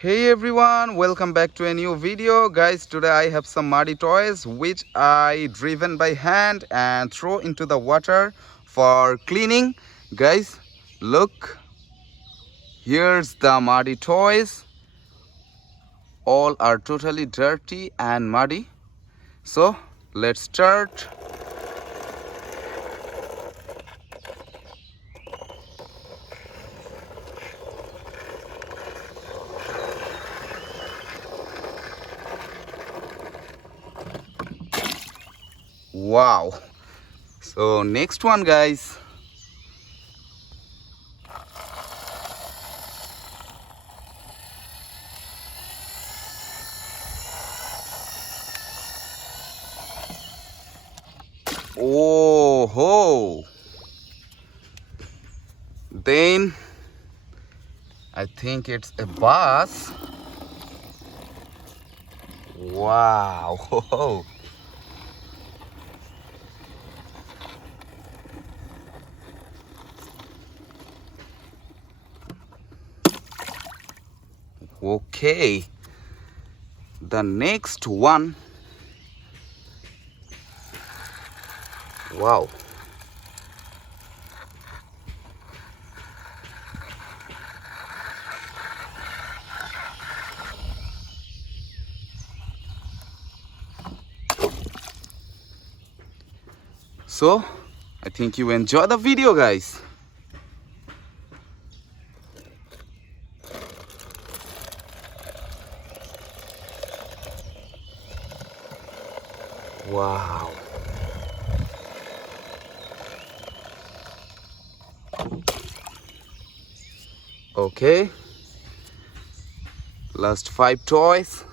Hey everyone, welcome back to a new video. Guys, today I have some muddy toys which I driven by hand and throw into the water for cleaning. Guys, look, here's the muddy toys. All are totally dirty and muddy. So let's start. Wow. So next one, guys. Oh ho. Then I think it's a bus. Wow. Ho. Okay. The next one. Wow. So, I think you enjoy the video, guys. Wow. Okay. Last 5 toys.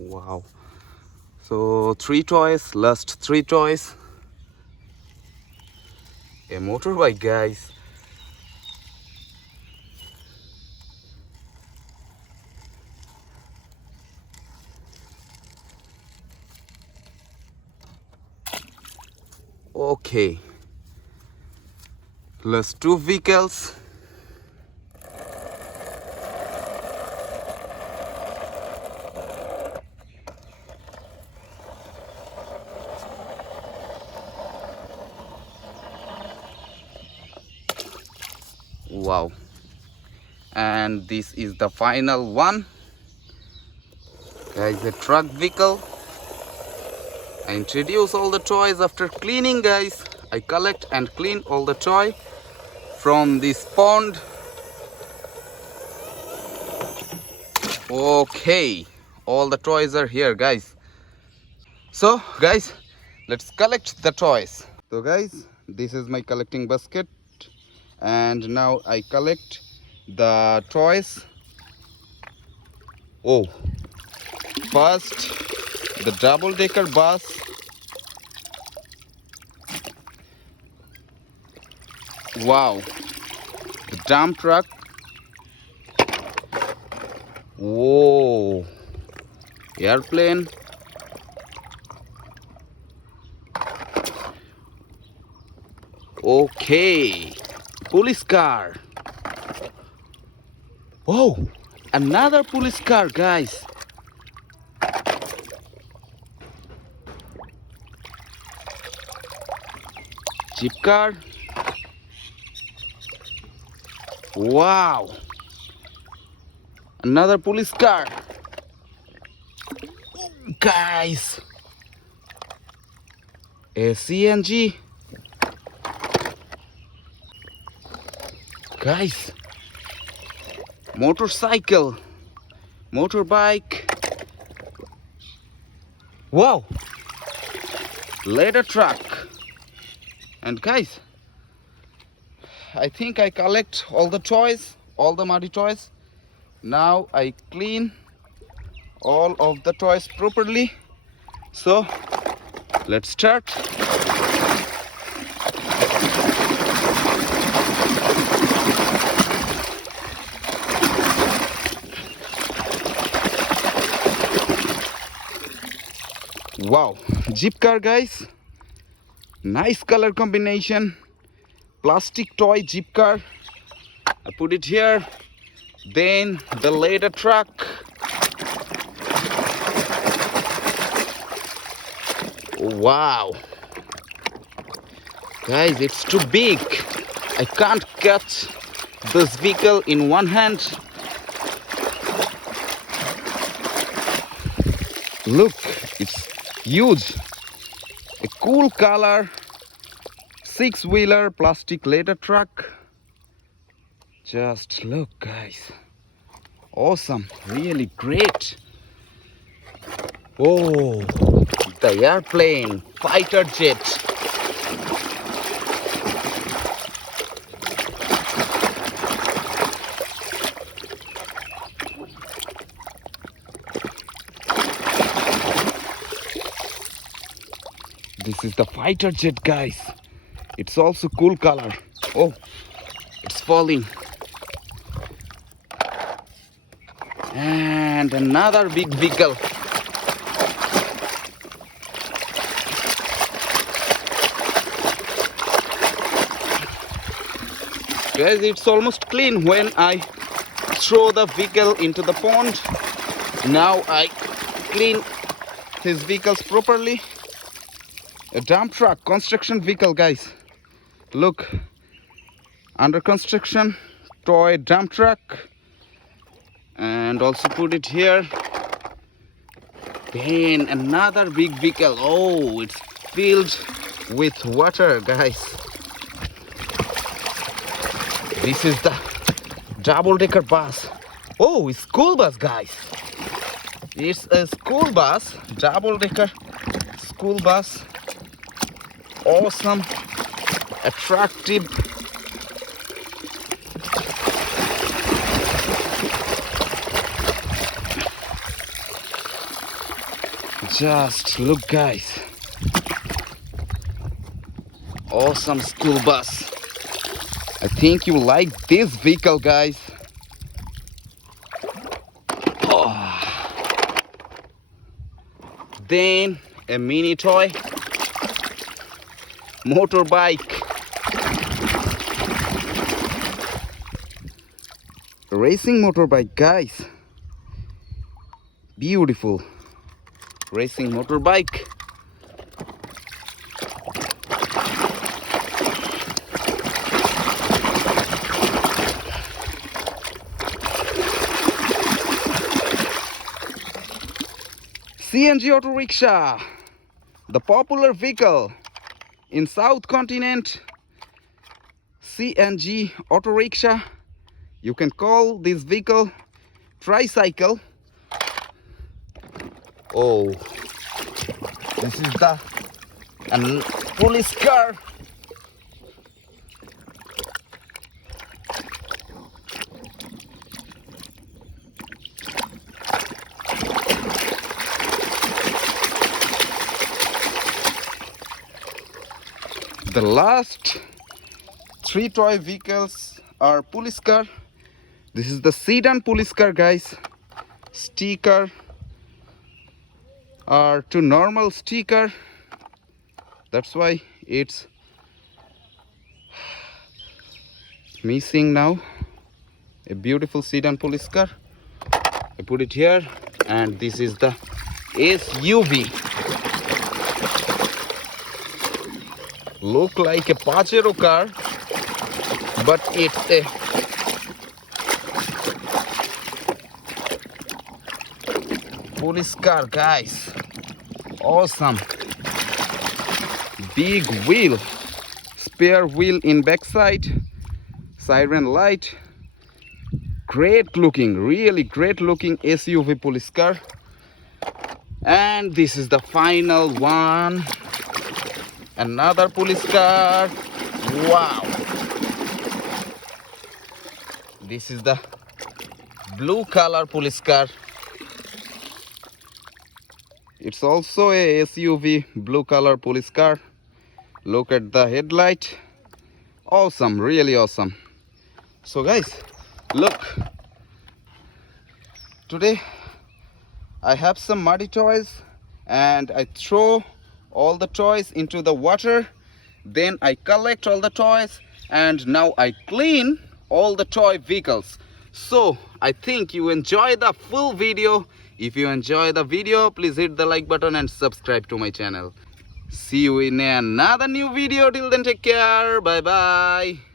Wow. So 3 toys, last 3 toys. A motorbike, guys. Okay. Last 2 vehicles. Wow. And this is the final one. Guys, a truck vehicle. I introduce all the toys after cleaning, guys. I collect and clean all the toy from this pond. Okay, all the toys are here, guys. So guys, let's collect the toys. So guys, this is my collecting basket, and now I collect the toys. Oh, first the double-decker bus. Wow. The dump truck. Whoa. Airplane. Okay. Police car. Whoa. Another police car, guys. Jeep car. Wow. Another police car. Guys. A CNG. Guys. Motorcycle. Motorbike. Wow. Ladder truck. And guys, I think I collect all the toys, all the muddy toys. Now I clean all of the toys properly. So let's start. Wow, Jeep car, guys. Nice color combination. Plastic toy Jeep car. I put it here. Then the ladder truck. Wow. Guys, it's too big. I can't catch this vehicle in one hand. Look, it's huge. A cool color. 6-wheeler plastic ladder truck. Just look, guys. Awesome. Really great. Oh, the airplane. Fighter jet. This is the fighter jet, guys. It's also cool color. Oh, it's falling. And another big vehicle. Guys, it's almost clean when I throw the vehicle into the pond. Now I clean his vehicles properly. A dump truck, construction vehicle, guys. Look, under construction, toy dump truck. And also put it here. Then another big vehicle. Oh, it's filled with water, guys. This is the double-decker bus. Oh, it's school bus, guys. It's a school bus, double-decker school bus. Awesome, attractive. Just look, guys. Awesome school bus. I think you like this vehicle, guys. Oh. Then a mini toy motorbike. Racing motorbike, guys. Beautiful racing motorbike. CNG auto rickshaw, the popular vehicle in South Continent. CNG auto rickshaw. You can call this vehicle tricycle. Oh, this is the police car. The last 3 toy vehicles are police car. This is the sedan police car, guys. Sticker are to normal sticker. That's why it's missing now. A beautiful sedan police car. I put it here, and this is the SUV. Look like a Pajero car, but it's a police car, guys. Awesome. Big wheel, spare wheel in backside, siren light. Great looking, really great looking SUV police car. And this is the final one. Another police car. Wow. This is the blue color police car. It's also a SUV blue color police car. Look at the headlight. Awesome, really awesome. So guys, look, today I have some muddy toys and I throw all the toys into the water. Then I collect all the toys and now I clean all the toy vehicles. So I think you enjoy the full video. If you enjoy the video, please hit the like button and subscribe to my channel. See you in another new video. Till then, take care. Bye bye.